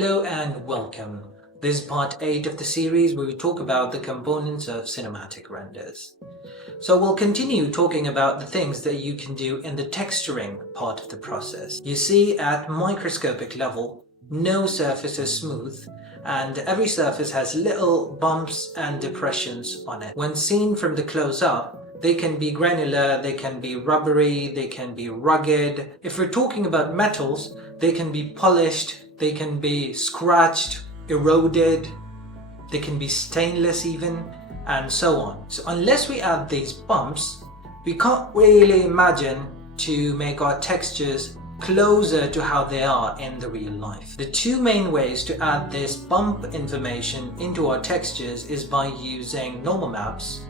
Hello and welcome. This is part 8 of the series where we talk about the components of cinematic renders. So we'll continue talking about the things that you can do in the texturing part of the process. You see, at microscopic level, no surface is smooth and every surface has little bumps and depressions on it. When seen from the close-up, they can be granular, they can be rubbery, they can be rugged. If we're talking about metals, they can be polished, they can be scratched, eroded, they can be stainless even, and so on. So unless we add these bumps, we can't really imagine to make our textures closer to how they are in the real life. The two main ways to add this bump information into our textures is by using normal maps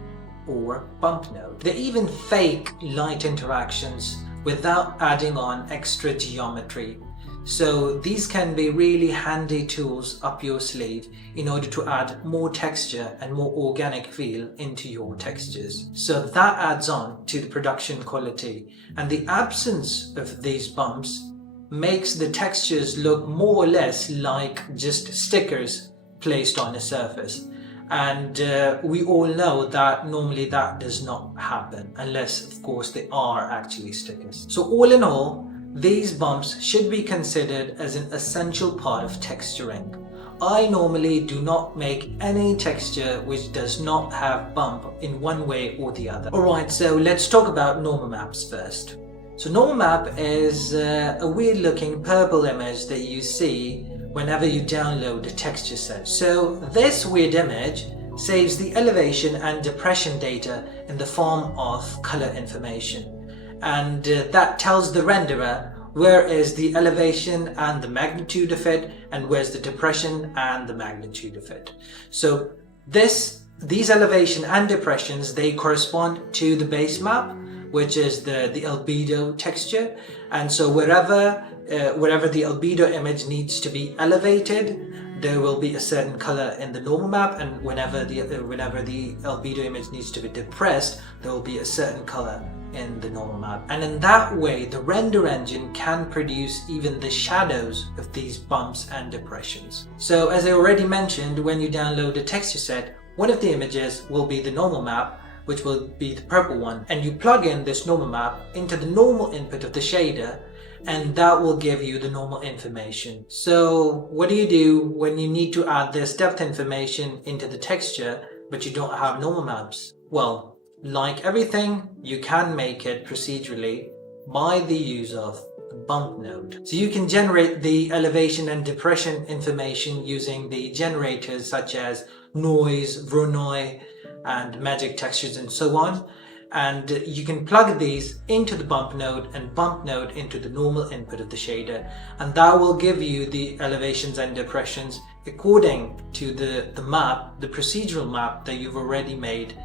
or bump node. They even fake light interactions without adding on extra geometry. So these can be really handy tools up your sleeve in order to add more texture and more organic feel into your textures. So that adds on to the production quality, and the absence of these bumps makes the textures look more or less like just stickers placed on a surface. And we all know that normally that does not happen unless, of course, they are actually stickers. So all in all, these bumps should be considered as an essential part of texturing. I normally do not make any texture which does not have bump in one way or the other. Alright, so let's talk about normal maps first. So normal map is a weird looking purple image that you see whenever you download a texture set. So this weird image saves the elevation and depression data in the form of color information. And that tells the renderer where is the elevation and the magnitude of it, and where's the depression and the magnitude of it. So these elevation and depressions, they correspond to the base map, which is the albedo texture. And so wherever the albedo image needs to be elevated, there will be a certain color in the normal map, and whenever the albedo image needs to be depressed, there will be a certain color in the normal map. And in that way, the render engine can produce even the shadows of these bumps and depressions. So as I already mentioned, when you download a texture set, one of the images will be the normal map, which will be the purple one, and you plug in this normal map into the normal input of the shader, and that will give you the normal information. So what do you do when you need to add this depth information into the texture but you don't have normal maps? Well, like everything, you can make it procedurally by the use of the bump node. So you can generate the elevation and depression information using the generators such as noise, Voronoi, and magic textures and so on. And you can plug these into the bump node and bump node into the normal input of the shader, and that will give you the elevations and depressions according to the map, the procedural map that you've already made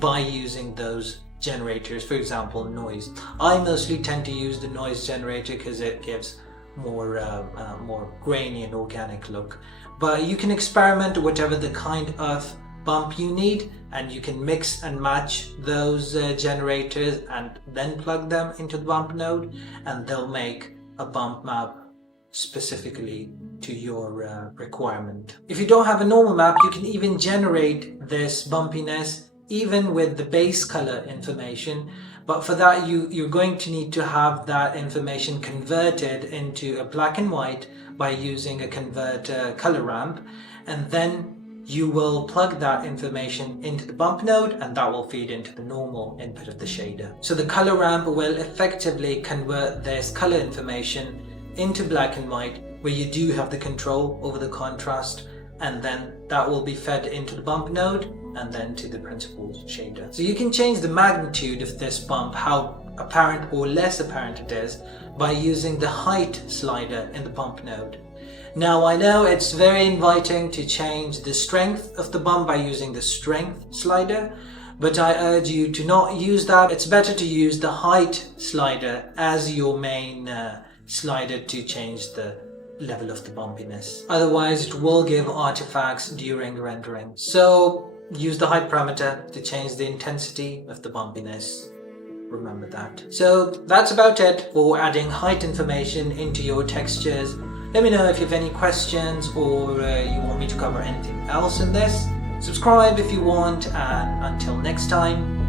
by using those generators. For example, noise. I mostly tend to use the noise generator because it gives more grainy and organic look, but you can experiment whatever the kind of bump you need, and you can mix and match those generators and then plug them into the bump node, and they'll make a bump map specifically to your requirement. If you don't have a normal map, you can even generate this bumpiness even with the base color information, but for that you're going to need to have that information converted into a black and white by using a converter color ramp, and then you will plug that information into the bump node, and that will feed into the normal input of the shader. So the color ramp will effectively convert this color information into black and white, where you do have the control over the contrast, and then that will be fed into the bump node and then to the principal shader. So you can change the magnitude of this bump, how apparent or less apparent it is, by using the height slider in the bump node. Now I know it's very inviting to change the strength of the bump by using the strength slider, but I urge you to not use that. It's better to use the height slider as your main slider to change the level of the bumpiness. Otherwise it will give artifacts during rendering. So use the height parameter to change the intensity of the bumpiness. Remember that. So that's about it for adding height information into your textures. Let me know if you have any questions or you want me to cover anything else in this. Subscribe if you want, and until next time,